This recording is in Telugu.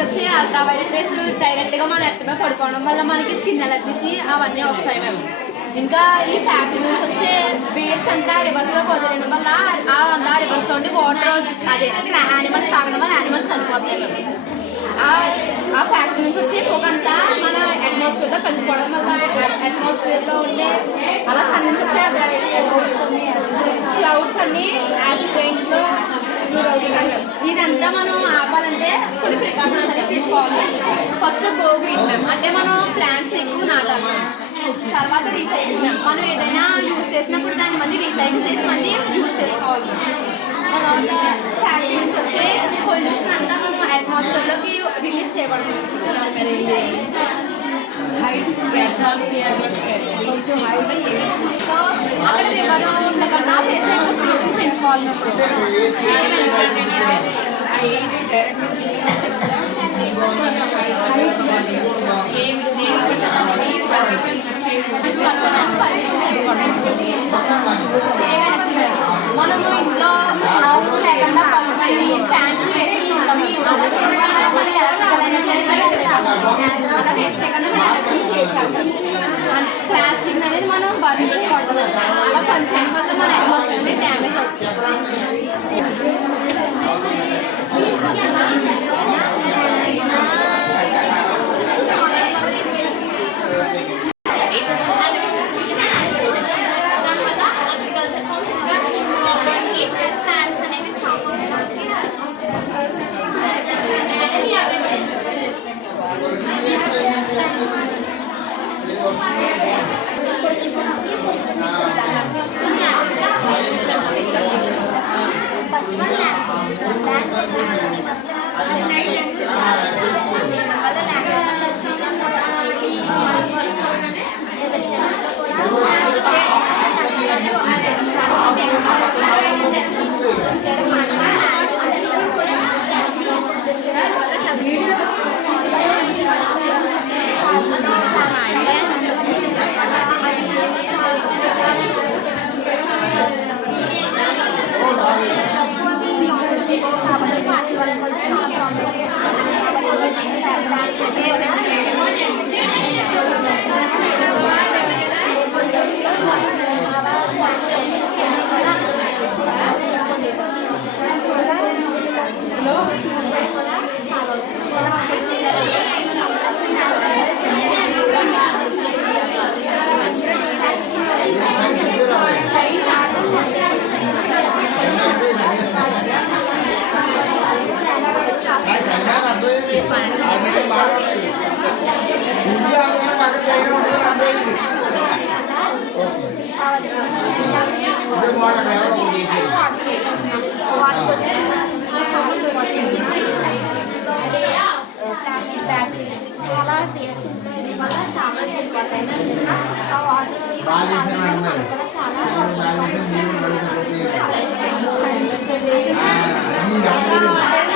నుంచి వచ్చి అల్ట్రా వైలెట్ రేస్ డైరెక్ట్గా మన ఎత్తమే పడుకోవడం వల్ల మనకి స్కిన్ ఎలర్జీస్ అవన్నీ వస్తాయి మేము. ఇంకా ఈ ఫ్యాక్టరీ నుంచి వచ్చే వేస్ట్ అంతా రివర్స్లో వదిలేయడం వల్ల ఆ రివర్స్లో ఉండి వాటర్ అదే యానిమల్స్ తాగడం వల్ల యానిమల్స్ చనిపోతాయి. ఆ ఫ్యాక్టరీ నుంచి వచ్చే పొగంతా మన అట్మాస్ఫియర్లో కలిసిపోవడం వల్ల అట్మాస్ఫియర్లో ఉండే అలా సన్ నుంచి వచ్చే క్లౌడ్స్ అన్నీ యాసిడ్ రైన్స్లో ఇదంతా మనం ఆపాలంటే కొన్ని ప్రికాషన్స్ అనేవి తీసుకోవాలి. ఫస్ట్ గోవీట్ మ్యామ్ అంటే మనం ప్లాంట్స్ ఎక్కువ నాటాలి. తర్వాత రీసైకిల్ మ్యామ్ మనం ఏదైనా యూజ్ చేసినప్పుడు దాన్ని మళ్ళీ రీసైకిల్ చేసి మళ్ళీ యూజ్ చేసుకోవాలి. తర్వాత ఫ్యాక్టరీ నుంచి వచ్చే పొల్యూషన్ అంతా మనం అట్మాస్ఫియర్లోకి రిలీజ్ చేయబడము. సో అక్కడ రివర్ ఉండకన్నా ప్లేస్ పెంచుకోవాలి. మనము ఇంట్లో అవసరం లేకుండా ఫ్యాన్స్ వేసి ఉంటాము. అలా చేయడం వల్ల మనకి ఎలక్ట్రికల్ ఎనర్జీ అలా వేస్ట్ చేయకుండా ఎనర్జీ చేసాము. ప్లాస్టిక్ అనేది మనం భరించకూడదు. అలా పనిచేయడం వల్ల మన అట్మాస్ఫియర్ డ్యామేజ్ అవుతుంది. ఫస్ట్ వన్ ప్లాస్టిక్ బ్యాగ్స్ చాలా టేస్ట్ ఉంటుంది వల్ల చాలా చెడిపోతాయి. ఆ వాటర్ చాలా